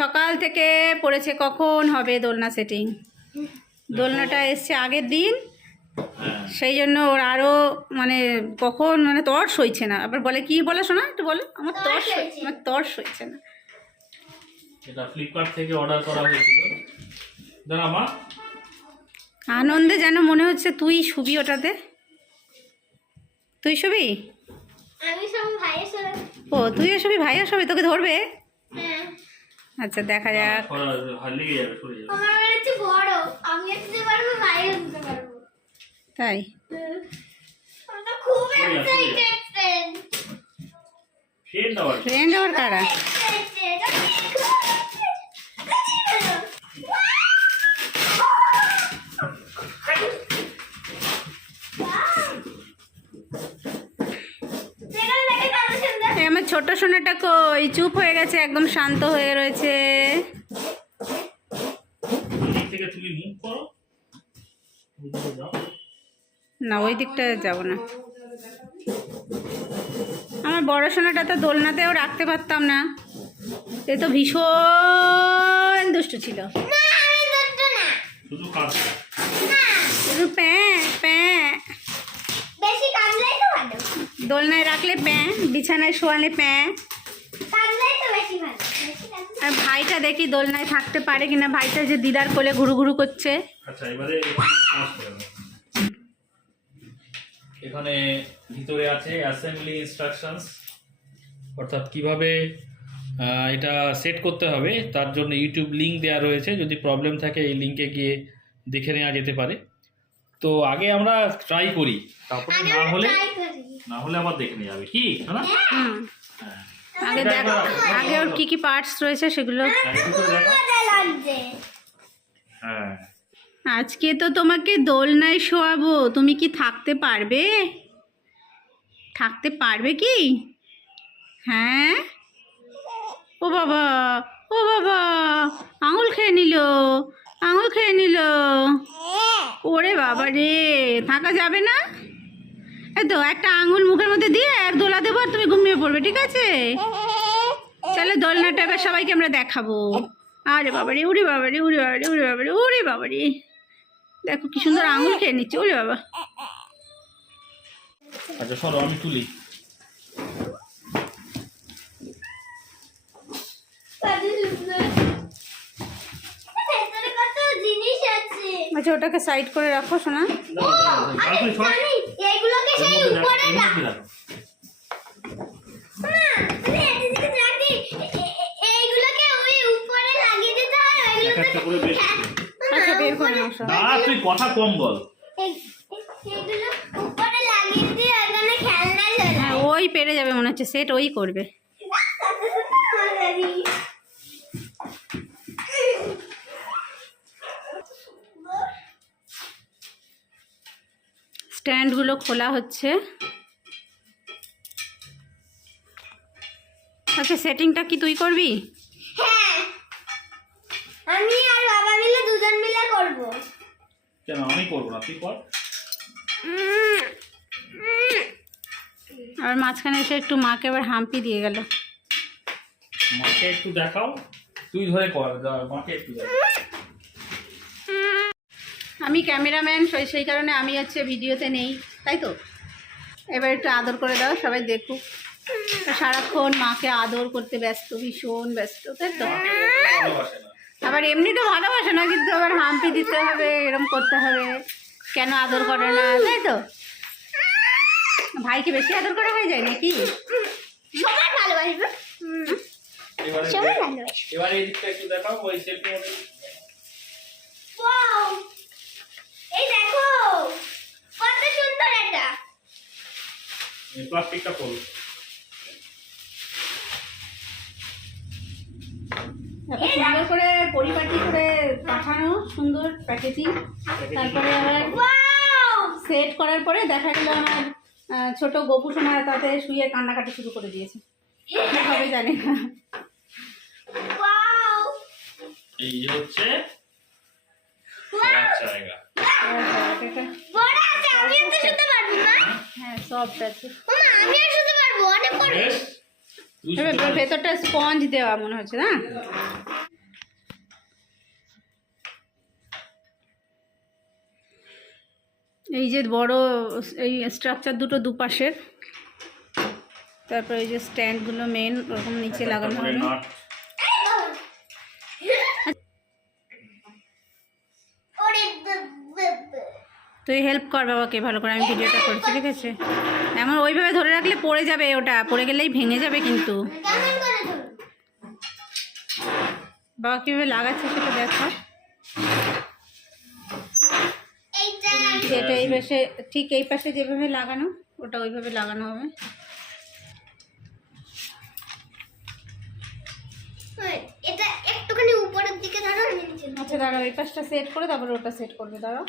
সকাল থেকে পড়েছে কখন হবে দোলনা সেটিং দোলনাটা এসছে আগের দিন। সেই জন্য ওর আরও মানে কখন মানে তর সইছে না। আবার বলে কি বলে শোনা একটু বলো? আমার তর আমার তর সইছে না। এটা ফ্লিপকার্ট থেকে অর্ডার করা হয়েছিল। দাঁড়া মা। আনন্দে যেন মনে হচ্ছে তুই শুবি ওটাতে। তুই শুবি? ও তুইও শুবি ভাইও শুবি তোকে ধরবে? আচ্ছা দেখা যাক। তাই হাত লেগে যাবে সরে যাবে আমার মনে হচ্ছে বড় আমি দিতে পারব ভাইও দিতে পারব তাই আমি তো খুব সরে যা, সরে যা। এক্সাইটেড ফ্রেন্ড ফ্রেন্ড আবার ফ্রেন্ড আবার কারা এক্সাইটেড এই আমার ছোট সোনাটা কই? চুপ হয়ে গেছে একদম শান্ত হয়ে রয়েছে। না ওই দিকটা যাব না। আমার বড় সোনাটা তো দোলনাতেও রাখতে পারতাম না। এ তো ভীষণ দুষ্টু ছিল। শুধু প্যাঁ প্যাঁ বেশি কাঁদলেই তো ভালো দোলনায় রাখলে প্যাঁ বিছানায় শোয়ালে প্যাঁ। আর ভাইটা দেখি দোলনায় থাকতে পারে কিনা ভাইটা যে দিদার কোলে ঘুরু ঘুরু করছে। আচ্ছা। এখানে ভিতরে আছে অ্যাসেম্বলি ইনস্ট্রাকশনস অর্থাৎ কীভাবে এটা সেট করতে হবে তার জন্য ইউটিউব লিংক দেওয়া রয়েছে। যদি প্রবলেম থাকে এই লিংকে গিয়ে দেখে নেওয়া যেতে পারে। তো আগে আমরা ট্রাই করি। তারপরে না হলে। না হলে আবার দেখে নেওয়া যাবে কি? হুম হ্যাঁ। আগে দেখ আগে ওর কী কী পার্টস রয়েছে সেগুলো। লাগছে হ্যাঁ। আজকে তো তোমাকে দোলনায় শোয়াবো। তুমি কি থাকতে পারবে? থাকতে পারবে কি? হ্যাঁ? ও বাবা ও বাবা আঙুল খেয়ে নিল আঙুল খেয়ে নিল। ওরে বাবা রে থাকা যাবে না? তো একটা আঙুল মুখের মধ্যে দিয়ে এক দোলা দেবো আর তুমি ঘুমিয়ে পড়বে ঠিক আছে? চলো দোলনাটা এবার সবাইকে আমরা দেখাবো। আরে বাবারে উড়ি বাবারে উড়ি বাবারে উড়ি বাবারে উড়ি বাবারে। দেখো কি সুন্দর আঙুল খেয়ে নিচ্ছে ওরে বাবা। আচ্ছা সরো আমি তুলি কত সুন্দর ভেতরে কত জিনিস আছে আচ্ছা ওটাকে সাইড করে রাখো শোনা ও আমি জানি এইগুলোকে সেই উপরে রাখ মা তুমি এদিকে রাখি এ- এ- এইগুলোকে ওই উপরে লাগিয়ে দিতে এক একটা করে বেশ আচ্ছা বের করে দাঁড়া তুই কথা কম বল। এই- এই- এইগুলো উপরে লাগিয়ে দিয়ে ওখানে খেলনা চলে হ্যাঁ ওই পেরে যাবে মনে হচ্ছে সেট ওই করবে। স্ট্যান্ডগুলো খোলা হচ্ছে। আচ্ছা সেটিংটা কি তুই করবি? হ্যাঁ। আমি আর বাবা মিলে দুজন মিলে করব। কেন আমি করব না তুই কর। আর মাঝখানে এসে একটু মাকে এবার হাম্পি দিয়ে গেল। মাকে একটু দেখাও। তুই ধরে কর মাকে একটু দেখাও। আমি ক্যামেরাম্যান সেই সেই কারণে আমি হচ্ছে ভিডিওতে নেই তাই তো? এবার একটু আদর করে দাও সবাই দেখুক। সারাক্ষণ মাকে আদর করতে ব্যস্ত ভীষণ ব্যস্ত তাই তো? আবার এমনি তো ভালোবাসে না কিন্তু আবার হাম্পি দিতে হবে এরম করতে হবে। কেন আদর করে না তাই তো? ভাইকে বেশি আদর করা হয়ে যায় নাকি? সবাই ভালোবাসবে। এবারে সবাই এই দিকটা একটু দেখাও ওই সেলফি এটা এই প্লাস্টিকটা এত সুন্দর করে পরিপাটি করে পাঠানো সুন্দর প্যাকেজিং তারপরে আবার সেট করার পরে দেখা গেল আমার ছোট গপু সোনা তাতে শুয়ে কান্নাকাটি শুরু করে দিয়েছে। হবে জানি না। এই হচ্ছে জায়গা। আমিও তো শুতে পারব না। হ্যাঁ সফট আছে আমিও শুতে পারব অনেক এবার ভেতরটা স্পঞ্জ দেওয়া মনে হচ্ছে না? এই যে বড় এই স্ট্রাকচার দুটো দুপাশের। তারপর এই যে স্ট্যান্ডগুলো মেন ওরকম নিচে লাগানো হবে। তুই হেল্প কর বাবাকে ভালো করে আমি ভিডিওটা করছি ঠিক আছে এমন ওইভাবে ধরে রাখলে পড়ে যাবে ওটা পড়ে গেলেই ভেঙে যাবে কিন্তু? বাবা কীভাবে লাগাচ্ছে সেটা দেখো যেটা এই পাশে ঠিক এই পাশে যেভাবে লাগানো ওটা ওইভাবে লাগানো হবে এটা একটুখানি উপরের দিকে ধরো। আচ্ছা দাঁড়াও এই পাশটা সেট করে তারপরে ওটা সেট করবে দাঁড়াও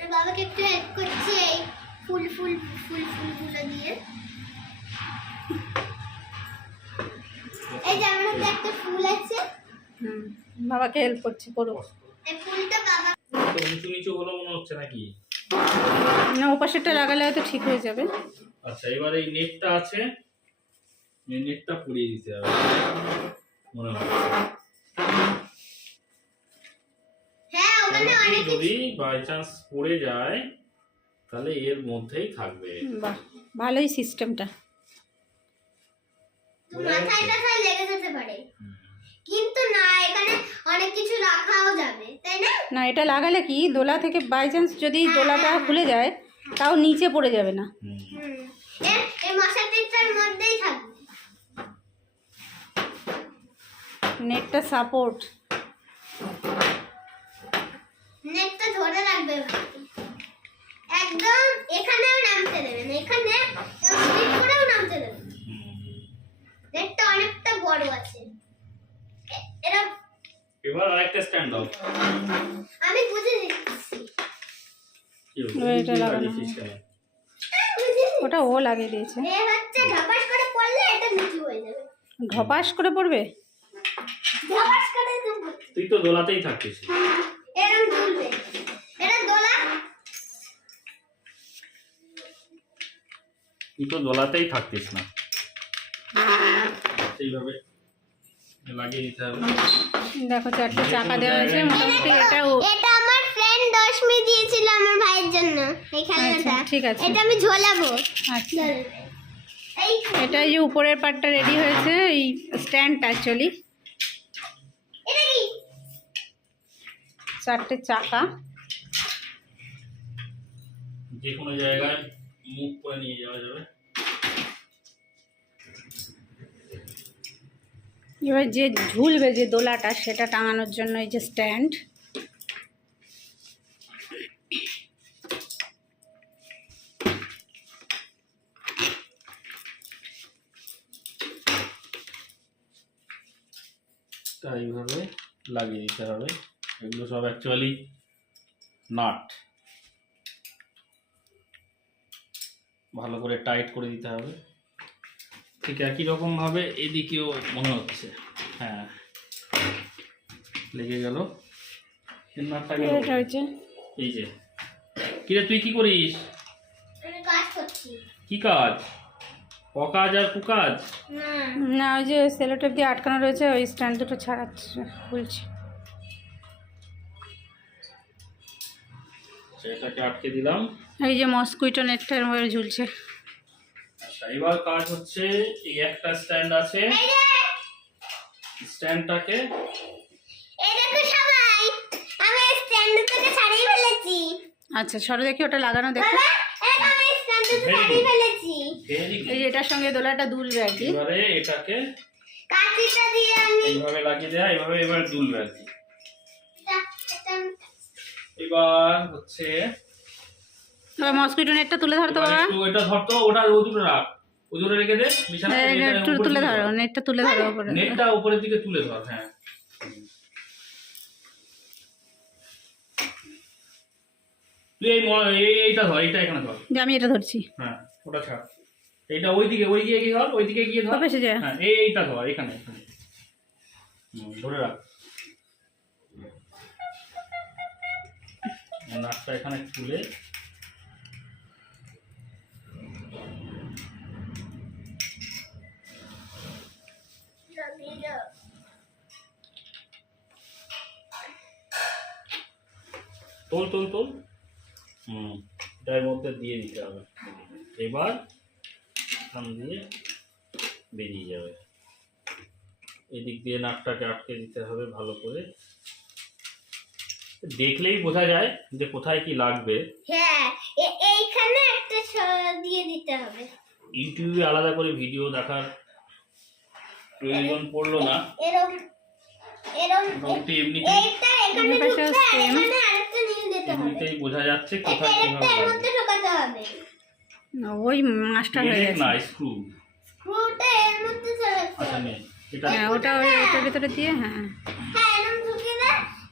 আর বাবাকে একটু হেল্প করছি এই ফুল ফুল ফুল ফুলগুলো দিয়ে। এই যে আমার হাতে একটা ফুল আছে। হুম বাবাকে হেল্প করছি করো। এই ফুলটা বাবা তো নিচু নিচু হলো মনে হচ্ছে নাকি? না ও পাশেরটা লাগালে হয়তো ঠিক হয়ে যাবে। আচ্ছা এবার এই নেটটা আছে। এই নেটটা পুড়িয়ে দিতে হবে মনে হচ্ছে। হ্যাঁ ওখানে অনেক যদি বাই চান্স পড়ে যায় তাহলে এর মধ্যেই থাকবে। বাহ ভালোই সিস্টেমটা তো মাথায় টাথায় লেগে যেতে পারে। কিন্তু না এখানে অনেক কিছু রাখাও যাবে তাই না? না এটা লাগালে কি দোলা থেকে বাই চান্স যদি দোলাটা খুলে যায় তাও নিচে পড়ে যাবে না। এর এই মশারিটার মধ্যেই থাকবে। নেটটা সাপোর্ট নেটটা ধরে রাখবে একদম এখানেও নামতে দেবে না এখানে স্লিপ করেও নামতে দেবে না। নেটটা অনেকটা বড় আছে। এরা এবার আরেকটা স্ট্যান্ড দাও। আমি বুঝে দিচ্ছি। এটা লাগানো। ওটা ও লাগিয়ে দিয়েছে। এ হচ্ছে ঢাপাস করে পড়লে এটা নিচু হয়ে যাবে। ঘপাস করে পড়বে? ঢাপাস করে তুই তো দোলাতেই থাকিস তুই তো দোলাতেই থাকতিস না। সেইভাবে লাগিয়ে দিতে হবে। দেখো চারটে চাকা দেওয়া হয়েছে মোটামুটি এটা ও- এটা আমার ফ্রেন্ড দশমি দিয়েছিল আমার ভাইয়ের জন্য এই খেলনাটা আচ্ছা, ঠিক আছে। এটা আমি ঝোলাবো। আচ্ছা। এটা এই যে উপরের পার্টটা রেডি হয়েছে এই স্ট্যান্ডটা অ্যাকচুয়ালি চারটে চাকা। যে কোনো জায়গায় মুখ করে নিয়ে যাওয়া যাবে এবার যে ঝুলবে যে দোলাটা সেটা টাঙানোর জন্য এই যে স্ট্যান্ড। এইভাবে লাগিয়ে দিতে হবে। এগুলো সব অ্যাকচুয়ালি নাট ভালো করে টাইট করে দিতে হবে। ঠিক একই রকমভাবে এদিকেও মনে হচ্ছে। হ্যাঁ। লেগে গেল। এই যে। কিরে তুই কি করিস? আমি কাজ করছি। কি কাজ? অকাজ আর কুকাজ না। না ওই যে সেলোটেপ দিয়ে আটকানো রয়েছে ওই স্ট্যান্ড দুটো ছাড়াচ্ছে খুলছে। সেটাকে আটকে দিলাম। এই যে মস্কুইটো নেটটার মধ্যে ঝুলছে। আচ্ছা এবার কাজ হচ্ছে এই একটা স্ট্যান্ড আছে। এই স্ট্যান্ডটাকে এই দেখো সবাই আমি স্ট্যান্ড থেকে ছাড়িয়ে ফেলেছি। আচ্ছা সরো দেখি ওটা লাগানো দেখো। এই যে এটার সঙ্গে দোলাটা দুলবে আর কি। এবারে এটাকে কাঁচিটা দিয়ে আমি এইভাবে লাগিয়ে দেয় এইভাবে এবার দুলবে আর কি। এটা- এটা- এবার হচ্ছে এবার মস্কুইটো নেটটা তুলে ধরো তো বাবা। এটা ধরতো ওটা ও দুটো রাখ। ও দুটো রেখে দে বিছানা হ্যাঁ, তুলে ধরো নেটটা তুলে ধরো উপরে। নেটটা উপরের দিকে তুলে ধর হ্যাঁ। তুই এই এই- এইটা ধর এইটা এখানে ধর। যে আমি এটা ধরছি। হ্যাঁ ওটা ছাড়। এইটা ওইদিকে ওই দিকে গিয়ে ধর ওইদিকে গিয়ে ধর। কবে যায় হ্যাঁ এই এইটা ধর এখানে। ধরে রাখ। নাকটা এখানে খুলে তোল তোল তোল। হুম এটার মধ্যে দিয়ে দিতে হবে। এবার এখান দিয়ে বেরিয়ে যাবে। এদিক দিয়ে নাকটাকে আটকে দিতে হবে ভালো করে। দেখলেই বোঝা যায় যে কোথায় কি লাগবে। হ্যাঁ এইখানে একটা দিয়ে দিতে হবে। ইউটিউবে আলাদা করে ভিডিও দেখার প্রয়োজন পড়ল না। এরকম এরকম এমনিতে এইটা এখানে। এখানে আরেকটা নীল দিতে হবে এমনিতেই বোঝা যাচ্ছে কোথায় কীভাবে এর লাগবে ঢোকাতে হবে। ওই মাস্টার হয়ে গেছে। না স্ক্রু স্ক্রুটা এর মধ্যে চলে আচ্ছা নে এটা হ্যাঁ ওটা ওই ওটার ভিতরে দিয়ে হ্যাঁ। হ্যাঁ এরকম ঢুকিয়ে দে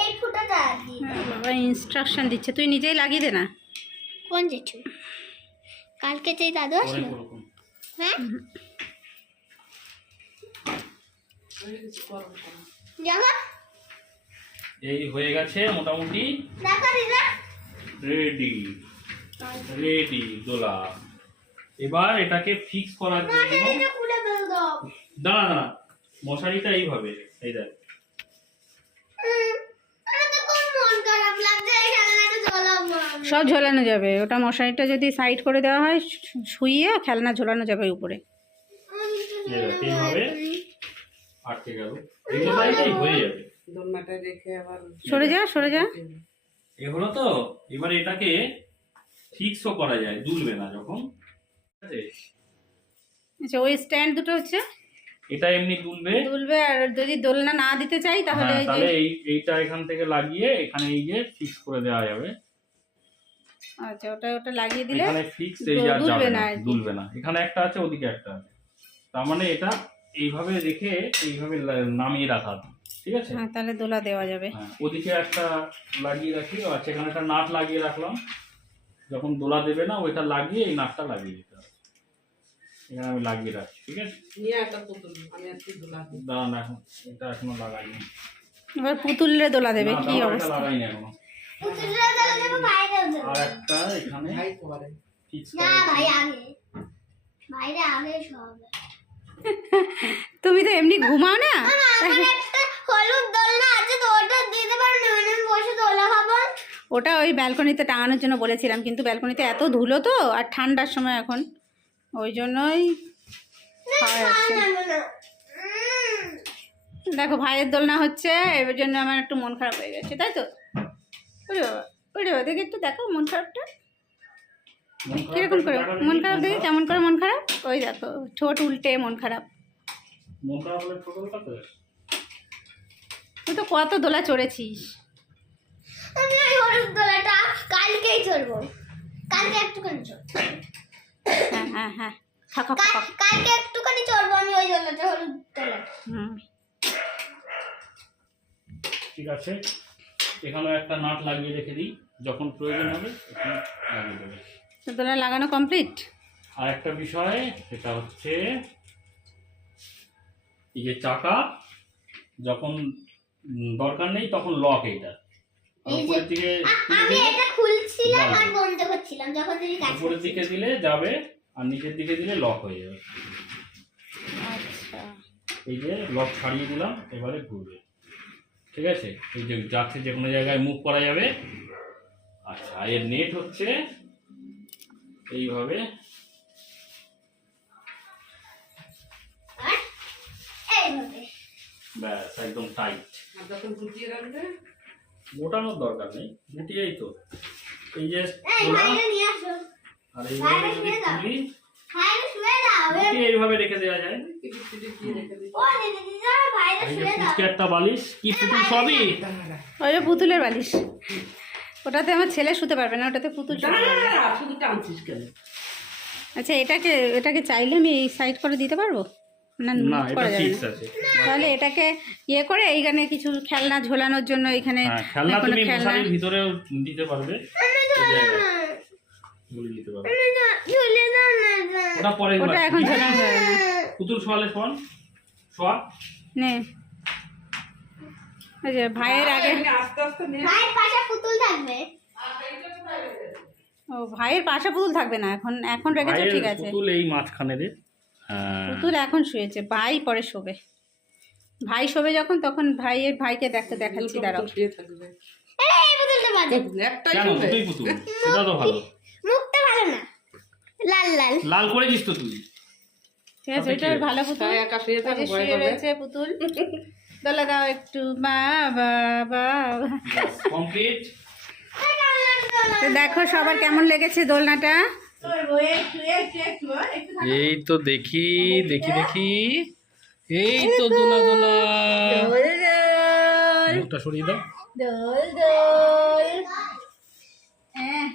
এই ফুটাটা দিয়ে দে। হ্যাঁ, বাবা ইনস্ট্রাকশন দিচ্ছে। তুই নিজেই লাগিয়ে দে না। কোন জেঠু? কালকে যে দাদু আসলো? হ্যাঁ? দেখো এই হয়ে গেছে মোটামুটি রেডি। রেডি দোলা। এবার এটাকে ফিক্স করার জন্য দাঁড়া দাঁড়া মশারিটা এইভাবে এই দেখ। মন। সব ঝোলানো যাবে। ওটা মশারিটা যদি সাইড করে দেওয়া হয় শুইয়ে খেলনা ঝোলানো যাবে উপরে। এইভাবে আটকে গেল। এইটাই হয়ে যাবে। দোলনাটা রেখে আবার সরে যা সরে যা। এ হলো তো এবার এটাকে ফিক্সও করা যায় দুলবে না যখন। ঠিক আছে? আচ্ছা ওই স্ট্যান্ড দুটো হচ্ছে? এটা এমনি দুলবে। তুলবে আর যদি দোলনা না দিতে চাই তাহলে হ্যাঁ, ওই যে তাহলে এই এইটা এখান থেকে লাগিয়ে এখানে এই যে ফিক্স করে দেওয়া যাবে। আচ্ছা ওটা ওটা লাগিয়ে দিলে এখানে ফিক্স এই আর দুলবে যাবে না। দুলবে না। এখানে একটা আছে ওদিকে একটা আছে। তার মানে এটা এইভাবে রেখে এইভাবে নামিয়ে রাখা ঠিক আছে? হ্যাঁ তাহলে দোলা দেওয়া যাবে। হ্যাঁ, ওদিকে একটা লাগিয়ে রাখি আর সেখানে একটা নাট লাগিয়ে রাখলাম। যখন দোলা দেবে না ওইটা লাগিয়ে এই নাটটা লাগিয়ে দিতে হবে। এখানে আমি লাগিয়ে রাখছি ঠিক আছে? নিয়ে একটা পুতুল আমি আজকে দোলাতে দাঁড়ান এখন এটা এখনও লাগাইনি। এবার পুতুলে দোলা দেবে কি অবস্থা? লাগাইনি এখনও। আর একটা এখানে না ভাই আগে। বাইরে আগে সব। তুমি তো এমনি ঘুমাও না? হলুদ দোলনা আছে তো ওটা দিতে পারো না মানে আমি বসে দোলা খাব। ওটা ওই ব্যালকনিতে টাঙানোর জন্য বলেছিলাম কিন্তু ব্যালকনিতে এত ধুলো তো আর ঠান্ডার সময় এখন। ওই জন্যই দেখো ভাইয়ের দোলনা হচ্ছে এর জন্য আমার একটু মন খারাপ হয়ে গেছে তাই তো? বাবা দেখে একটু দেখো মন খারাপটা। কীরকম করে মন খারাপ দেখি? কেমন করে মন খারাপ? ওই দেখো ঠোঁট উল্টে মন খারাপ। মন খারাপ হলে ছোট কথা তুই তো কত দোলা চড়েছিস? আমি ওই হলুদ দোলাটা কালকেই চড়বো। কালকে একটুখানি চড়বো। হ্যাঁ হ্যাঁ হ্যাঁ। কালকে একটুখানি চড়বো আমি ওই দোলাটা হলুদ হুম। ঠিক আছে। এখানেও একটা নাট লাগিয়ে রেখে দিই। যখন প্রয়োজন হবে এখানে লাগিয়ে দেবে। তো দোলা লাগানো কমপ্লিট আর একটা বিষয় সেটা হচ্ছে এই যে চাকা যখন দরকার নেই তখন লক এইটা। যে- উপরের দিকে আমি এটা খুলছিলাম আর বন্ধ করছিলাম যখন তুমি কাজ উপরের দিকে দিলে যাবে আর নিচের দিকে দিলে লক হয়ে যাবে। আচ্ছা। এই যে লক ছাড়িয়ে দিলাম এবারে ঘুরবে। ঠিক আছে? এই যে যাচ্ছে যে কোনো জায়গায় মুভ করা যাবে। আচ্ছা এর নেট হচ্ছে এইভাবে। ব্যাস একদম টাইট আর যখন গুটিয়ে রাখবে? মোটানোর দরকার নেই গুটিয়েই তো। এই যে আর এইভাবে রেখে দেওয়া যায়। একটা বালিশ কি পুতুল সবই? ওই পুতুলের বালিশ। ওটাতে আমার ছেলে শুতে পারবে না ওটাতে পুতুল শুধু টানছিস কেন? আচ্ছা এটাকে এটাকে চাইলে আমি এই সাইড করে দিতে পারব? না করা যাবে না। তাহলে এটাকে ইয়ে করে এইখানে কিছু খেলনা ঝোলানোর জন্য এখানে হ্যাঁ খেলনা তুমি মশারির দিতে পারবে। ওটা পরে ওটা এখন ঝোলানো যাবে না পুতুল শোয়ালে শোয়ান। শোয়া। নে। ওই ভাইয়ের আগে এমনি আস্তে আস্তে নে। ভাইয়ের পাশে পুতুল থাকবে। ও ভাইয়ের পাশে পুতুল থাকবে না এখন এখন রেখেছো ঠিক আছে। পুতুল এই মাঝখানে রে পুতুল এখন শুয়েছে ভাই পরে শোবে। ভাই শোবে যখন তখন ভাইয়ের ভাইকে দেখতে দেখাচ্ছি দাঁড়াও। মুখটা ভালো না। লাল লাল। করেছিস তো তুই? ভালো। রয়েছে পুতুল। দোলা দাও একটু বা বা বা দেখো সবার কেমন লেগেছে দোলনাটা। এই তো দেখি দেখি দেখি। এই তো দোলা দোলা। মুখটা সরিয়ে দাও। দোল দোল। হ্যাঁ।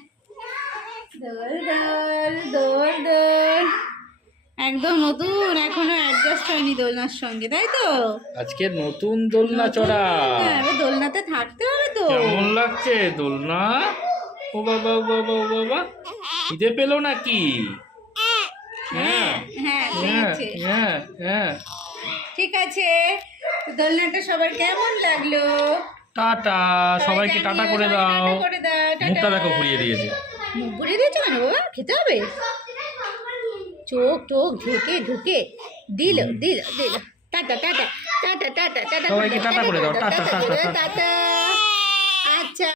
দোল দোল দোল দোল। একদম নতুন এখনও অ্যাডজাস্ট হয়নি দোলনার সঙ্গে তাই তো? আজকে নতুন দোলনা চড়া। হ্যাঁ, দোলনাতে থাকতে হবে তো। কেমন লাগছে দোলনা? ও বাবা বাবা বাবা। খিদে পেল নাকি? হ্যাঁ হ্যাঁ হ্যাঁ হ্যাঁ হ্যাঁ। ঠিক আছে দোলনাটা সবার কেমন লাগল? টাটা সবাইকে টাটা করে দাও। মুখটা দেখো ঘুরিয়ে দিয়েছে। মুখ ঘুরিয়ে দিয়েছ কেন বাবা? খেতে হবে? চোখ টোক ঢুকে ঢুকে। দিল দিল দিল। টাটা টাটা টাটা টাটা টাটা সবাইকে টাটা করে দাও, টাটা, টাটা। টাটা।